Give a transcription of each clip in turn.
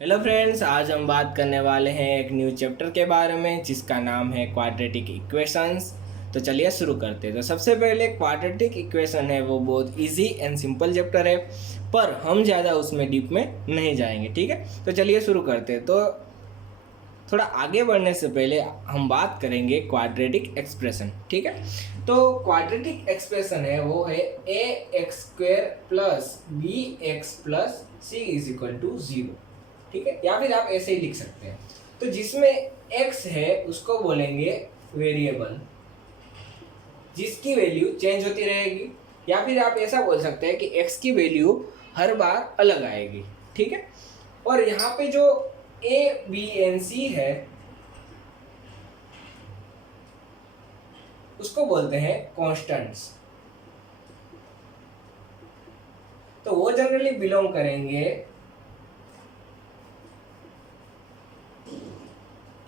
Hello friends, आज हम बात करने वाले हैं एक न्यू चैप्टर के बारे में जिसका नाम है क्वाड्रेटिक इक्वेशंस। तो चलिए शुरू करते हैं। तो सबसे पहले क्वाड्रेटिक इक्वेशन है वो बहुत इजी एंड सिंपल चैप्टर है, पर हम ज़्यादा उसमें डीप में नहीं जाएंगे। ठीक है, तो चलिए शुरू करते हैं। तो थोड़ा आगे बढ़ने से पहले हम बात करेंगे क्वाड्रेटिक एक्सप्रेशन। ठीक है, तो क्वाड्रेटिक एक्सप्रेशन है वो है a x square plus b x plus c is equal to zero. ठीक है, या फिर आप ऐसे ही लिख सकते हैं। तो जिसमें x है उसको बोलेंगे वेरिएबल, जिसकी वैल्यू चेंज होती रहेगी, या फिर आप ऐसा बोल सकते हैं कि x की वैल्यू हर बार अलग आएगी। ठीक है, और यहाँ पे जो a b and c है उसको बोलते हैं कांस्टेंट्स। तो वो जनरली बिलोंग करेंगे,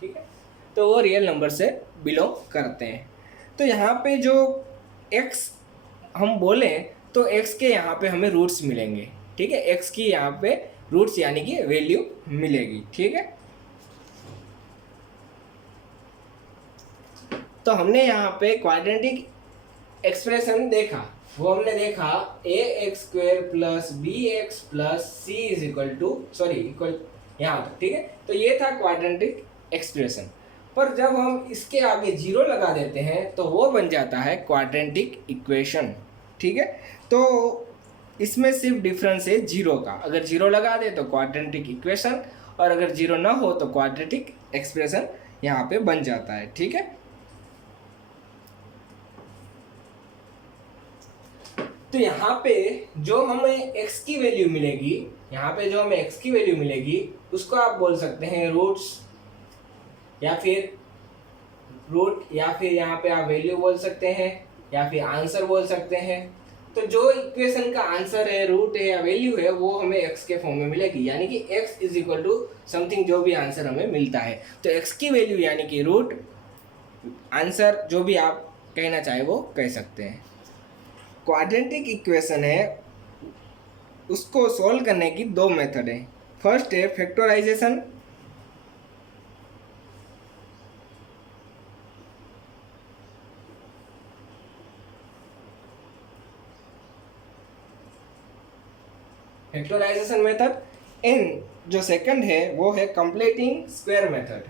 ठीक है, तो वो रियल नंबर से बिलोंग करते हैं। तो यहाँ पे जो x हम बोले तो x के यहाँ पे हमें रूट्स मिलेंगे। ठीक है, x की यहाँ पे रूट्स यानी कि वैल्यू मिलेगी। ठीक है, तो हमने यहाँ पे क्वाड्रेटिक एक्सप्रेशन देखा, वो हमने देखा a x square plus b x plus c is equal to equal यहाँ तक। ठीक है, तो ये था क्वाड्रेटिक एक्सप्रेशन। पर जब हम इसके आगे जीरो लगा देते हैं तो वो बन जाता है क्वाड्रेटिक इक्वेशन। ठीक है, तो इसमें सिर्फ डिफरेंस है जीरो का। अगर जीरो लगा दे तो क्वाड्रेटिक इक्वेशन, और अगर जीरो ना हो तो क्वाड्रेटिक एक्सप्रेशन यहाँ पे बन जाता है। ठीक है, तो यहाँ पे जो हमें x की वैल्यू मिलेगी, यहाँ पे जो हमें x की वैल्यू मिलेगी उसको आप बोल सकते हैं रूट्स, या फिर रूट, या फिर यहाँ पे आप वैल्यू बोल सकते हैं, या फिर आंसर बोल सकते हैं। तो जो इक्वेशन का आंसर है, रूट है या वैल्यू है, वो हमें x के फॉर्म में मिलेगी, यानी कि x is equal to something, जो भी आंसर हमें मिलता है। तो x की वैल्यू यानी कि रूट, आंसर, जो भी आप कहना चाहे वो कह सकते हैं। क्वाड्रेटिक इक्वेशन है उसको सॉल्व करने की दो मेथड है। फर्स्ट है फैक्टराइजेशन, मेथड, एंड जो सेकंड है वो है कंप्लीटिंग स्क्वायर मेथड।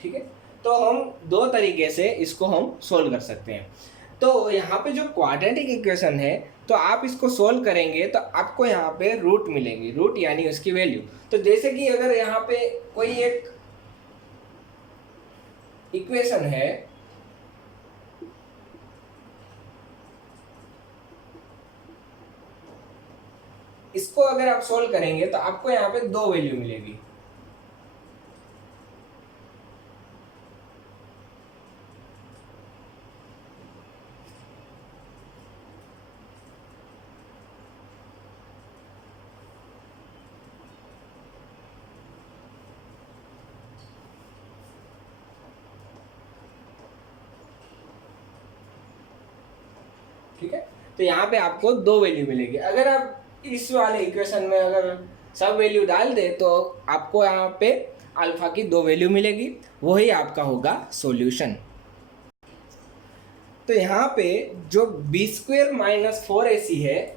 ठीक है, तो हम दो तरीके से इसको हम सोल्व कर सकते हैं। तो यहाँ पे जो क्वाड्रेटिक इक्वेशन है, तो आप इसको सोल्व करेंगे तो आपको यहाँ पे रूट मिलेंगे, रूट यानी उसकी वैल्यू। तो जैसे कि अगर यहाँ पे कोई एक इक्वेशन है, इसको अगर आप सोल्व करेंगे तो आपको यहाँ पे दो वैल्यू मिलेगी। ठीक है, तो यहाँ पे आपको दो वैल्यू मिलेगी। अगर आप इस वाले इक्वेशन में अगर सब वैल्यू डाल दे तो आपको यहाँ पे अल्फा की दो वैल्यू मिलेगी, वही आपका होगा सॉल्यूशन। तो यहाँ पे जो बी स्क्वेयर माइनस फोर ए सी है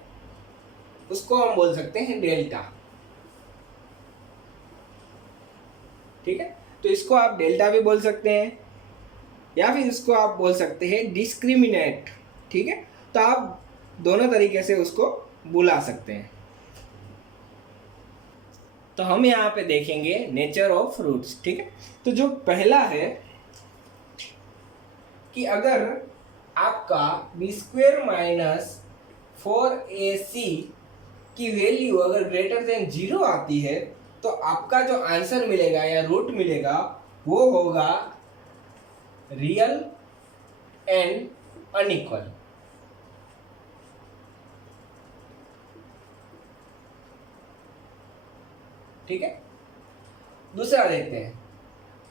उसको हम बोल सकते हैं डेल्टा। ठीक है, तो इसको आप डेल्टा भी बोल सकते हैं, या फिर इसको आप बोल सकते हैं डिस्क्रिमिनेट। ठीक है, तो आप दोनों तरीके से उसको बुला सकते हैं। तो हम यहाँ पे देखेंगे नेचर ऑफ रूट्स। ठीक है, तो जो पहला है कि अगर आपका बी स्क्वेयर माइनस फोर ए सी की वैल्यू अगर ग्रेटर देन जीरो आती है तो आपका जो आंसर मिलेगा या रूट मिलेगा वो होगा रियल एंड अनइक्वल। ठीक है, दूसरा देखते हैं,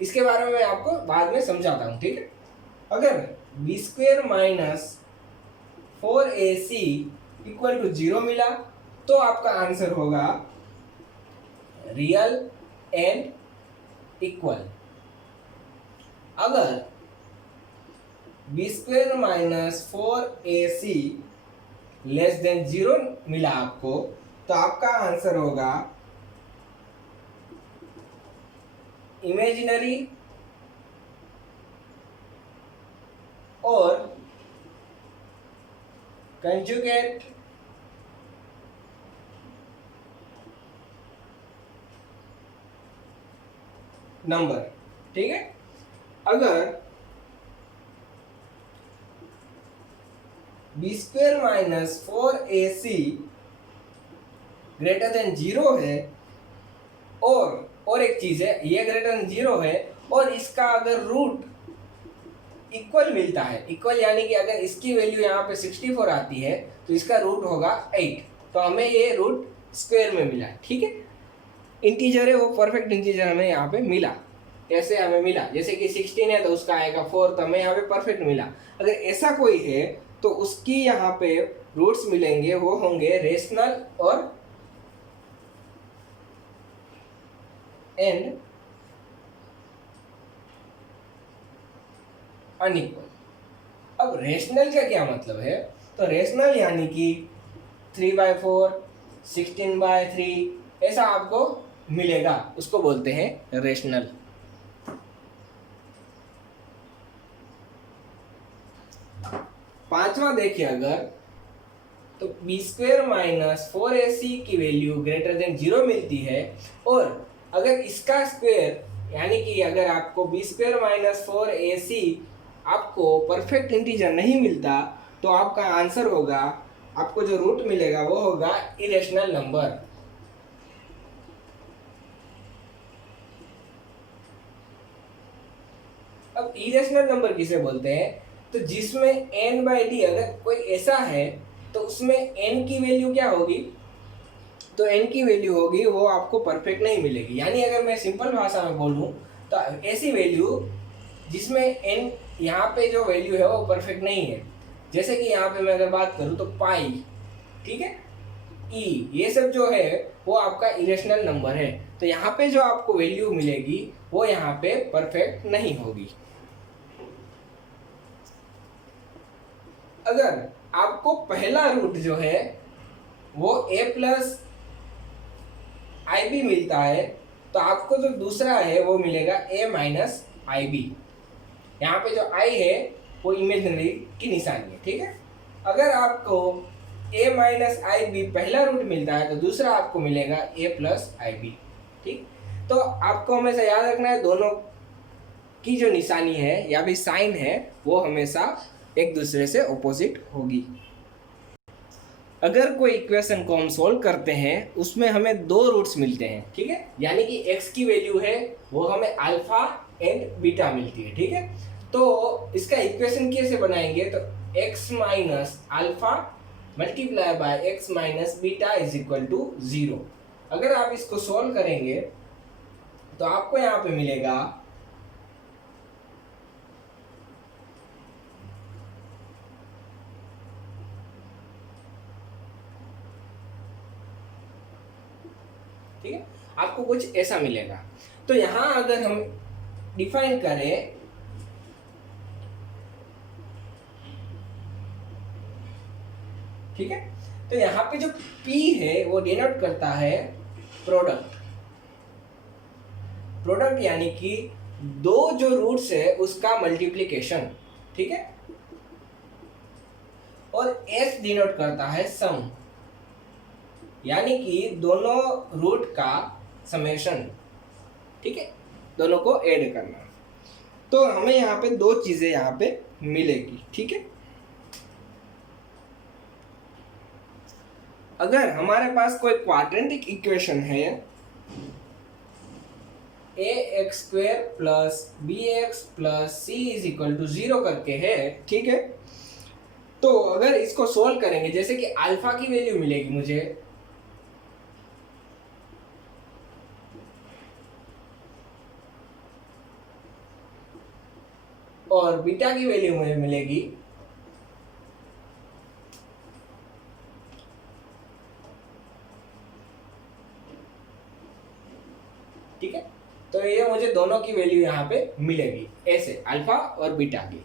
इसके बारे में मैं आपको बाद में समझाता हूँ। ठीक है, अगर b square minus 4ac equal to 0 मिला तो आपका आंसर होगा रियल एंड इक्वल। अगर b square minus 4ac less than 0 मिला आपको तो आपका आंसर होगा इमेजिनरी और कंजुगेट नंबर। ठीक है, अगर b square minus 4ac greater than 0 है और एक चीज है, ये ग्रेटर देन 0 है और इसका अगर रूट इक्वल मिलता है, इक्वल यानी कि अगर इसकी वैल्यू यहाँ पे 64 आती है तो इसका रूट होगा 8, तो हमें ये रूट स्क्वायर में मिला। ठीक है, इंटीजर है वो परफेक्ट इंटीजर हमें यहाँ पे मिला। ऐसे हमें मिला जैसे कि 16 है तो उसका आएगा 4, तो हमें यहाँ पे परफेक्ट मिला। अगर ऐसा कोई है तो उसकी यहाँ पे रूट्स मिलेंगे, वो होंगे रेशनल और एंड अनइक्वल। अब रेशनल का क्या मतलब है, तो रेशनल यानी कि 3/4 16/3 ऐसा आपको मिलेगा, उसको बोलते हैं रेशनल। पांचवा देखिए, अगर तो बी स्क्वेयर माइनस 4ac की वैल्यू ग्रेटर देन 0 मिलती है और अगर इसका स्क्वायर यानी कि अगर आपको बी स्क्वेयर माइनस 4ac आपको परफेक्ट इंटीजर नहीं मिलता तो आपका आंसर होगा, आपको जो रूट मिलेगा वो होगा इरेशनल नंबर। अब इरेशनल नंबर किसे बोलते हैं, तो जिसमें n/d अगर कोई ऐसा है तो उसमें n की वैल्यू क्या होगी, तो n की वैल्यू होगी वो आपको परफेक्ट नहीं मिलेगी। यानी अगर मैं सिंपल भाषा में बोलूं तो ऐसी वैल्यू जिसमें n यहाँ पे जो वैल्यू है वो परफेक्ट नहीं है। जैसे कि यहाँ पे मैं अगर बात करूँ तो पाई, ठीक है, e, ये सब जो है वो आपका इरेशनल नंबर है, तो यहाँ पे जो आपको वैल्यू मिलेगी वो यहाँ पे परफेक्ट नहीं होगी। अगर आपको पहला रूट जो है वो a प्लस IB मिलता है तो आपको जो दूसरा है वो मिलेगा a माइनस IB। यहाँ पे जो I है वो इमेजिनरी की निशानी है। ठीक है, अगर आपको a माइनस IB पहला रूट मिलता है तो दूसरा आपको मिलेगा a प्लस IB। ठीक, तो आपको हमेशा याद रखना है दोनों की जो निशानी है या भी साइन है वो हमेशा एक दूसरे से ऑपोजिट होगी। अगर कोई इक्वेशन को हम सोल्व करते हैं उसमें हमें दो रूट्स मिलते हैं, ठीक है, यानी कि x की वैल्यू है वो हमें अल्फा एंड बीटा मिलती है। ठीक है, तो इसका इक्वेशन कैसे बनाएंगे, तो x minus alpha multiply by x minus beta is equal to 0। अगर आप इसको सोल्व करेंगे तो आपको यहाँ पे मिलेगा ठीक है, आपको कुछ ऐसा मिलेगा। तो यहां अगर हम डिफाइन करें ठीक है, तो यहाँ पे जो P है वो डिनोट करता है प्रोडक्ट। प्रोडक्ट यानी कि दो जो रूट्स है उसका मल्टीप्लिकेशन। ठीक है, और S डिनोट करता है सम, यानी कि दोनों रूट का समेशन। ठीक है, दोनों को ऐड करना। तो हमें यहाँ पे दो चीजें यहाँ पे मिलेगी। ठीक है, अगर हमारे पास कोई क्वाड्रेटिक इक्वेशन है ax² plus bx plus c is equal to 0 करके है, ठीक है, तो अगर इसको सोल्व करेंगे जैसे कि अल्फा की वैल्यू मिलेगी मुझे और बीटा की वैल्यू मुझे मिलेगी ठीक है। तो ये मुझे दोनों की वैल्यू यहाँ पे मिलेगी ऐसे, अल्फा और बीटा की।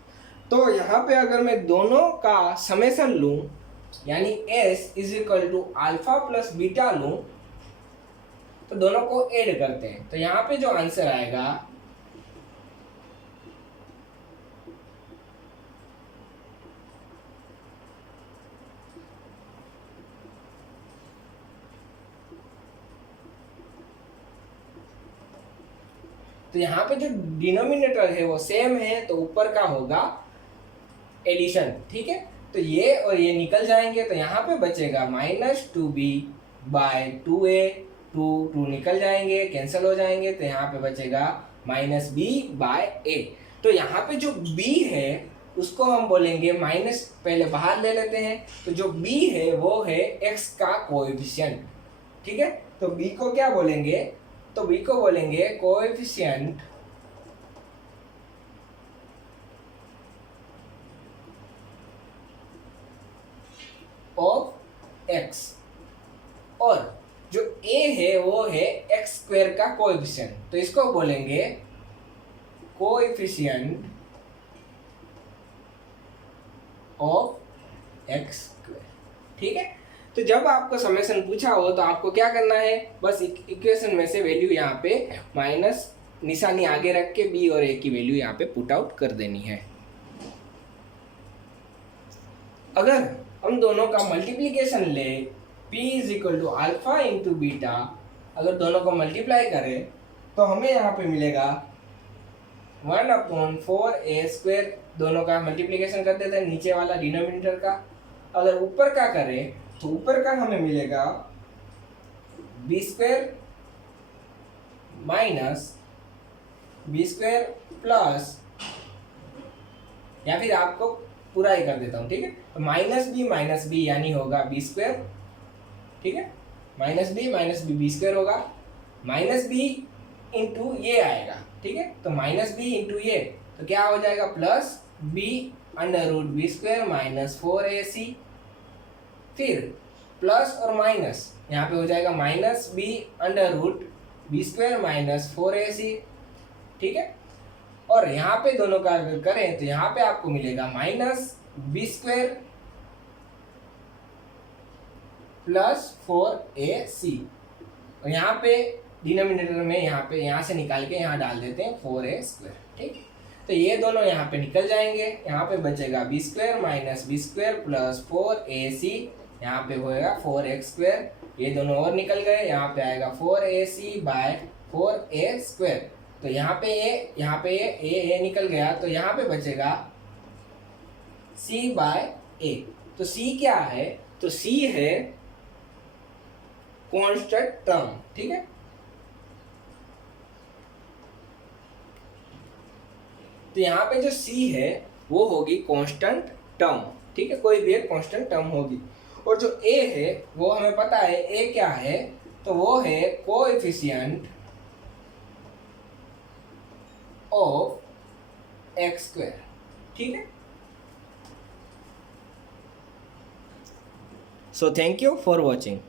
तो यहाँ पे अगर मैं दोनों का समेशन लूं, यानी s is equal to alpha plus beta लूं, तो दोनों को ऐड करते हैं, तो यहाँ पे जो आंसर आएगा तो यहाँ पे जो डिनोमिनेटर है वो सेम है, तो ऊपर का होगा एडिशन, ठीक है। तो ये और ये निकल जाएंगे, तो यहाँ पे बचेगा -2b बाय 2a, 2 निकल जाएंगे, कैंसिल हो जाएंगे, तो यहाँ पे बचेगा -b बाय a। तो यहाँ पे जो b है उसको हम बोलेंगे माइनस, पहले बाहर ले लेते हैं, तो जो b है वो है x का कोएफिशिएंट, ठीक है। तो b को क्या बोलेंगे, तो b को बोलेंगे कोएफिशिएंट ऑफ x, और जो a है वो है एक्स स्क्वायर का कोएफिशिएंट, तो इसको बोलेंगे कोएफिशिएंट ऑफ एक्स स्क्वायर, ठीक है। तो जब आपको समेशन पूछा हो तो आपको क्या करना है, बस इक्वेशन में से वैल्यू यहाँ पे माइनस निशानी आगे रख के b और a की वैल्यू यहाँ पे पुट आउट कर देनी है। अगर हम दोनों का मल्टीप्लिकेशन ले, p is equal to alpha into beta, अगर दोनों को मल्टीप्लाई करें तो हमें यहाँ पे मिलेगा 1/4a², दोनों का मल्टीप्लिकेशन कर देते हैं, नीचे वाला डिनोमिनेटर का। अगर ऊपर का करें तो ऊपर का हमें मिलेगा b² माइनस b² प्लस, या फिर आपको पूरा ही कर देता हूँ, ठीक है। तो माइनस बी यानी होगा b², ठीक है, -b b² होगा, -b इंटू ये आएगा, ठीक है। तो -b इंटू ये, तो क्या हो जाएगा, प्लस b√b² माइनस 4ac, फिर प्लस और माइनस यहाँ पे हो जाएगा -b√b² माइनस 4ac, ठीक है। और यहाँ पे दोनों का अगर करें तो यहाँ पे आपको मिलेगा -b² प्लस 4ac, और यहाँ पे डिनोमिनेटर में यहाँ से निकाल के यहाँ डाल देते हैं 4a², ठीक। तो ये दोनों यहाँ पे निकल जाएंगे, यहाँ पे बचेगा b² minus b² plus 4ac, यहाँ पे होएगा 4x², ये दोनों और निकल गए, यहाँ पे आएगा 4ac बाय 4a²। तो यहाँ पे a निकल गया, तो यहाँ पे बचेगा c बाय a। तो c क्या है, तो c है कांस्टेंट टर्म, ठीक है। तो यहाँ पे जो c है वो होगी कांस्टेंट टर्म, ठीक है, कोई भी एक कांस्टेंट टर्म होगी। और जो a है वो हमें पता है a क्या है, तो वो है कोएफिशिएंट ऑफ x², ठीक है। So thank you for watching.